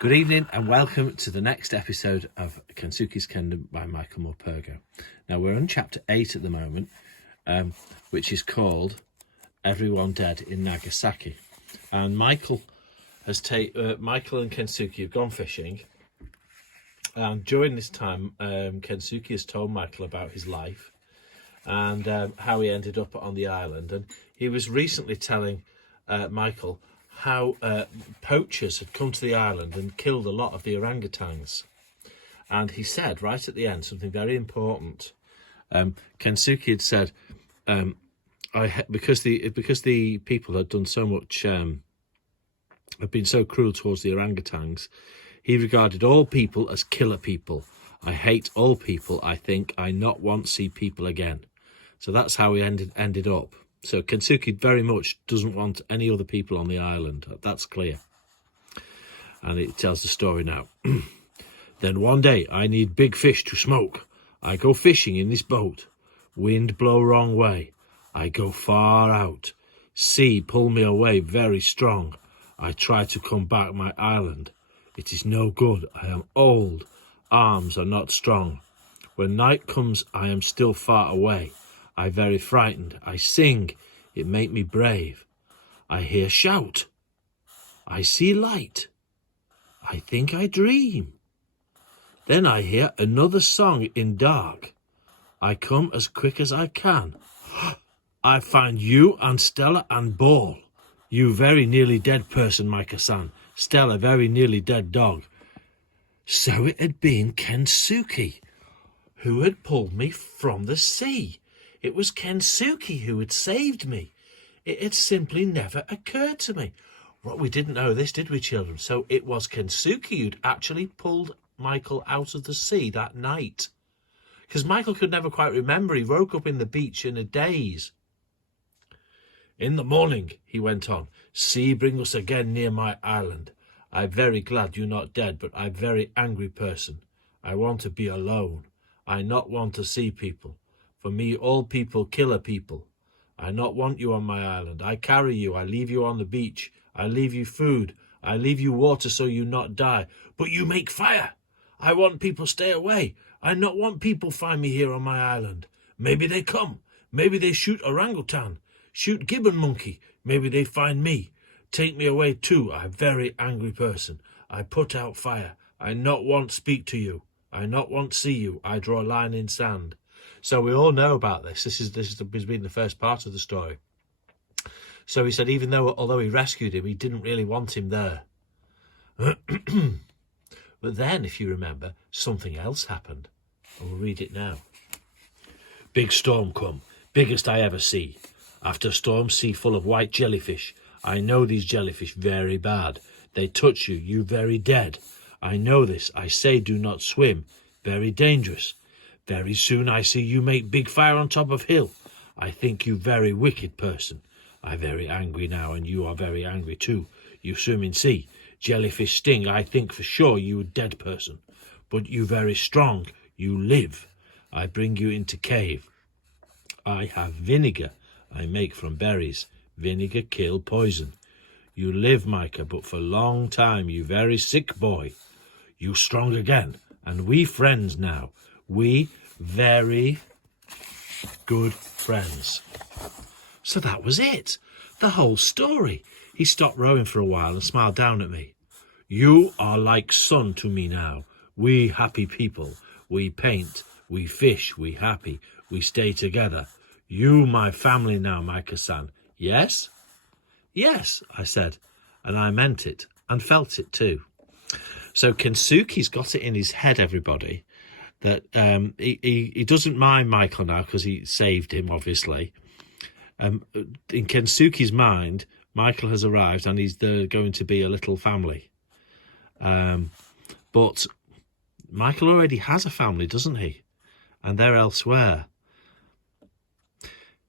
Good evening and welcome to the next episode of Kensuke's Kingdom by Michael Morpurgo. Now we're on chapter 8 at the moment, which is called Everyone Dead in Nagasaki. And Michael and Kensuke have gone fishing. And during this time, Kensuke has told Michael about his life and how he ended up on the island. And he was recently telling Michael how poachers had come to the island and killed a lot of the orangutans. And he said right at the end something very important. Kensuke had said, because the people had done so much, had been so cruel towards the orangutans, he regarded all people as killer people. I hate all people. I think I not want to see people again. So that's how he ended up. So Kensuke very much doesn't want any other people on the island. That's clear. And it tells the story now. Then one day I need big fish to smoke. I go fishing in this boat. Wind blow wrong way. I go far out. Sea pull me away very strong. I try to come back my island. It is no good. I am old. Arms are not strong. When night comes I am still far away. I very frightened. I sing. It make me brave. I hear shout. I see light. I think I dream. Then I hear another song in dark. I come as quick as I can. I find you and Stella and Ball. You very nearly dead person, Micah-san. Stella very nearly dead dog. So it had been Kensuke who had pulled me from the sea. It was Kensuke who had saved me. It had simply never occurred to me. Well, we didn't know this, did we, children? So it was Kensuke who'd actually pulled Michael out of the sea that night. Because Michael could never quite remember. He woke up in the beach in a daze. In the morning, he went on, sea bring us again near my island. I'm very glad you're not dead, but I'm very angry person. I want to be alone. I not want to see people. For me, all people killer people. I not want you on my island. I carry you. I leave you on the beach. I leave you food. I leave you water so you not die. But you make fire. I want people stay away. I not want people find me here on my island. Maybe they come. Maybe they shoot orangutan. Shoot gibbon monkey. Maybe they find me. Take me away too. I'm very angry person. I put out fire. I not want speak to you. I not want see you. I draw a line in sand. So we all know about this. This has been the first part of the story. So he said, although he rescued him, he didn't really want him there. But then, if you remember, something else happened. And we'll read it now. Big storm come, biggest I ever see. After storm, sea full of white jellyfish. I know these jellyfish very bad. They touch you, you very dead. I know this. I say do not swim. Very dangerous. Very soon I see you make big fire on top of hill. I think you very wicked person. I very angry now, and you are very angry too. You swim in sea. Jellyfish sting. I think for sure you a dead person. But you very strong. You live. I bring you into cave. I have vinegar. I make from berries. Vinegar kill poison. You live, Micah, but for long time you very sick boy. You strong again, and we friends now. We very good friends. So that was it. The whole story. He stopped rowing for a while and smiled down at me. You are like son to me now. We happy people. We paint. We fish. We happy. We stay together. You my family now, Micah-san. Yes? Yes, I said. And I meant it and felt it too. So Kensuke's got it in his head, everybody, that he doesn't mind Michael now because he saved him, obviously. In Kensuke's mind, Michael has arrived and he's going to be a little family. But Michael already has a family, doesn't he? And they're elsewhere.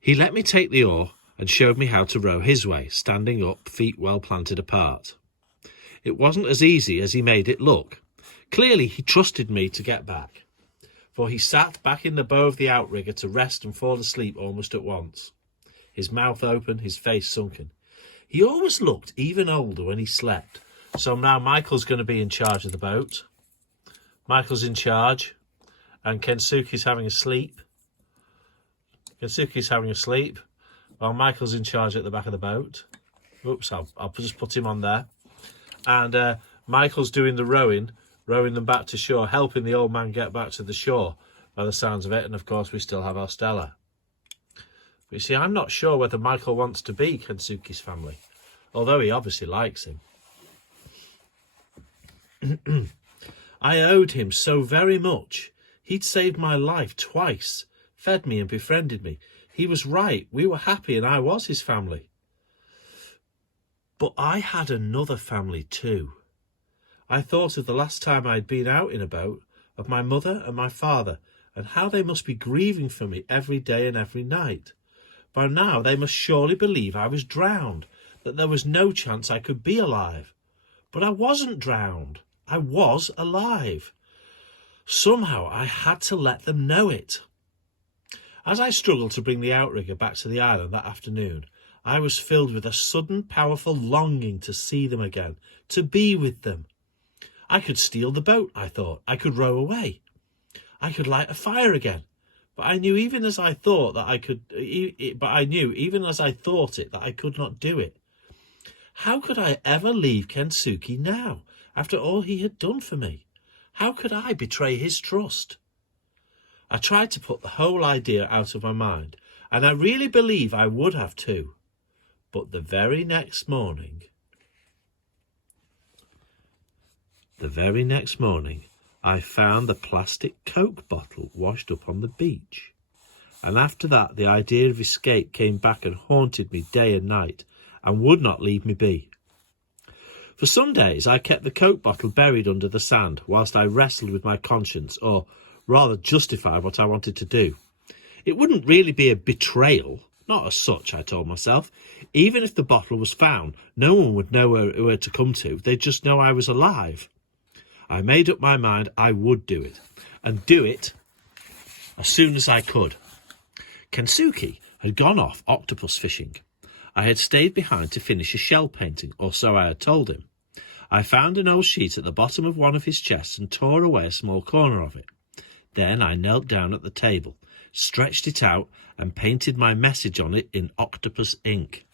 He let me take the oar and showed me how to row his way, standing up, feet well planted apart. It wasn't as easy as he made it look. Clearly he trusted me to get back, for he sat back in the bow of the outrigger to rest and fall asleep almost at once, his mouth open, his face sunken. He always looked even older when he slept, So now Michael's going to be in charge of the boat. Michael's in charge, and Kensuke's having a sleep. Kensuke's having a sleep while Michael's in charge at the back of the boat. Oops, I'll just put him on there. And Michael's doing the rowing them back to shore, helping the old man get back to the shore by the sounds of it. And of course, we still have our Stella. But you see, I'm not sure whether Michael wants to be Kensuke's family, although he obviously likes him. I owed him so very much. He'd saved my life twice, fed me and befriended me. He was right. We were happy and I was his family. But I had another family too. I thought of the last time I'd been out in a boat, of my mother and my father, and how they must be grieving for me every day and every night. By now they must surely believe I was drowned, that there was no chance I could be alive. But I wasn't drowned. I was alive. Somehow I had to let them know it. As I struggled to bring the outrigger back to the island that afternoon, I was filled with a sudden, powerful longing to see them again, to be with them. I could steal the boat, I thought. I could row away. I could light a fire again. But I knew even as I thought that I could. But I knew even as I thought it that I could not do it. How could I ever leave Kensuke now, after all he had done for me? How could I betray his trust? I tried to put the whole idea out of my mind, and I really believe I would have too. But the very next morning, I found the plastic Coke bottle washed up on the beach. And after that, the idea of escape came back and haunted me day and night, and would not leave me be. For some days I kept the Coke bottle buried under the sand whilst I wrestled with my conscience, or rather justified what I wanted to do. It wouldn't really be a betrayal, not as such, I told myself. Even if the bottle was found, no one would know where to come to. They'd just know I was alive. I made up my mind I would do it, and do it as soon as I could. Kensuke had gone off octopus fishing. I had stayed behind to finish a shell painting, or so I had told him. I found an old sheet at the bottom of one of his chests and tore away a small corner of it. Then I knelt down at the table, stretched it out, and painted my message on it in octopus ink.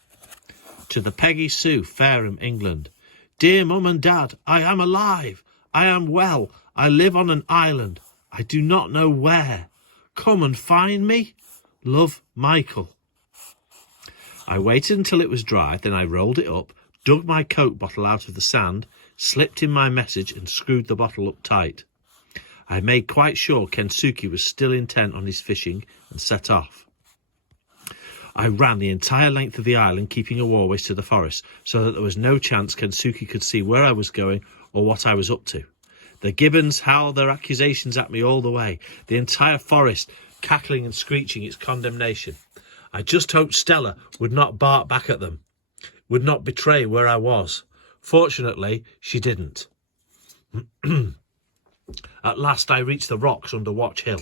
To the Peggy Sue, Fareham, England. Dear Mum and Dad, I am alive. I am well. I live on an island. I do not know where. Come and find me. Love, Michael. I waited until it was dry, then I rolled it up, dug my Coke bottle out of the sand, slipped in my message and screwed the bottle up tight. I made quite sure Kensuke was still intent on his fishing and set off. I ran the entire length of the island, keeping a warways to the forest, so that there was no chance Kensuke could see where I was going or what I was up to. The gibbons howled their accusations at me all the way, the entire forest cackling and screeching its condemnation. I just hoped Stella would not bark back at them, would not betray where I was. Fortunately, she didn't. At last I reached the rocks under Watch Hill.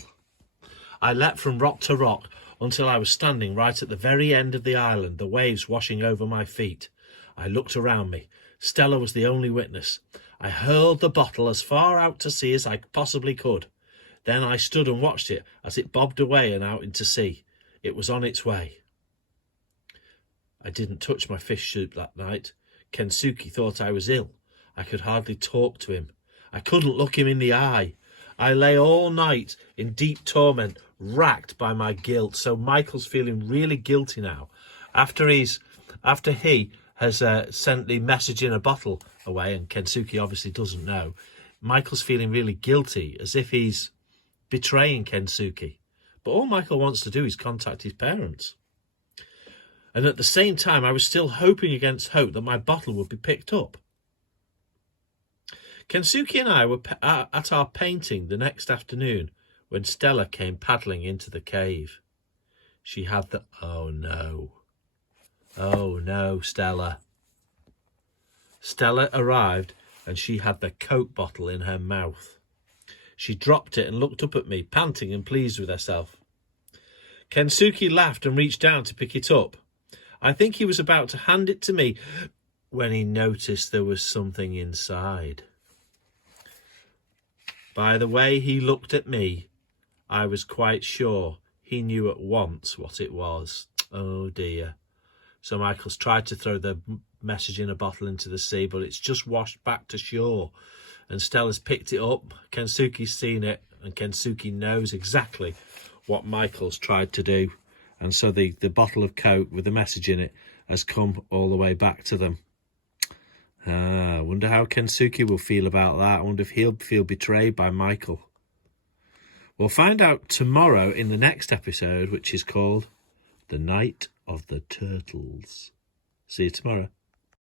I leapt from rock to rock until I was standing right at the very end of the island, the waves washing over my feet. I looked around me. Stella was the only witness. I hurled the bottle as far out to sea as I possibly could. Then I stood and watched it as it bobbed away and out into sea. It was on its way. I didn't touch my fish soup that night. Kensuke thought I was ill. I could hardly talk to him. I couldn't look him in the eye. I lay all night in deep torment, racked by my guilt. So Michael's feeling really guilty now. After he has sent the message in a bottle away, and Kensuke obviously doesn't know, Michael's feeling really guilty, as if he's betraying Kensuke. But all Michael wants to do is contact his parents. And at the same time, I was still hoping against hope that my bottle would be picked up. Kensuke and I were at our painting the next afternoon when Stella came paddling into the cave. She had the... Oh no, Stella. Stella arrived and she had the Coke bottle in her mouth. She dropped it and looked up at me, panting and pleased with herself. Kensuke laughed and reached down to pick it up. I think he was about to hand it to me when he noticed there was something inside. By the way he looked at me, I was quite sure he knew at once what it was. Oh dear. So Michael's tried to throw the message in a bottle into the sea, but it's just washed back to shore. And Stella's picked it up. Kensuke's seen it, and Kensuke knows exactly what Michael's tried to do. And so the bottle of Coke with the message in it has come all the way back to them. I wonder how Kensuke will feel about that. I wonder if he'll feel betrayed by Michael. We'll find out tomorrow in the next episode, which is called The Night of the Turtles. See you tomorrow.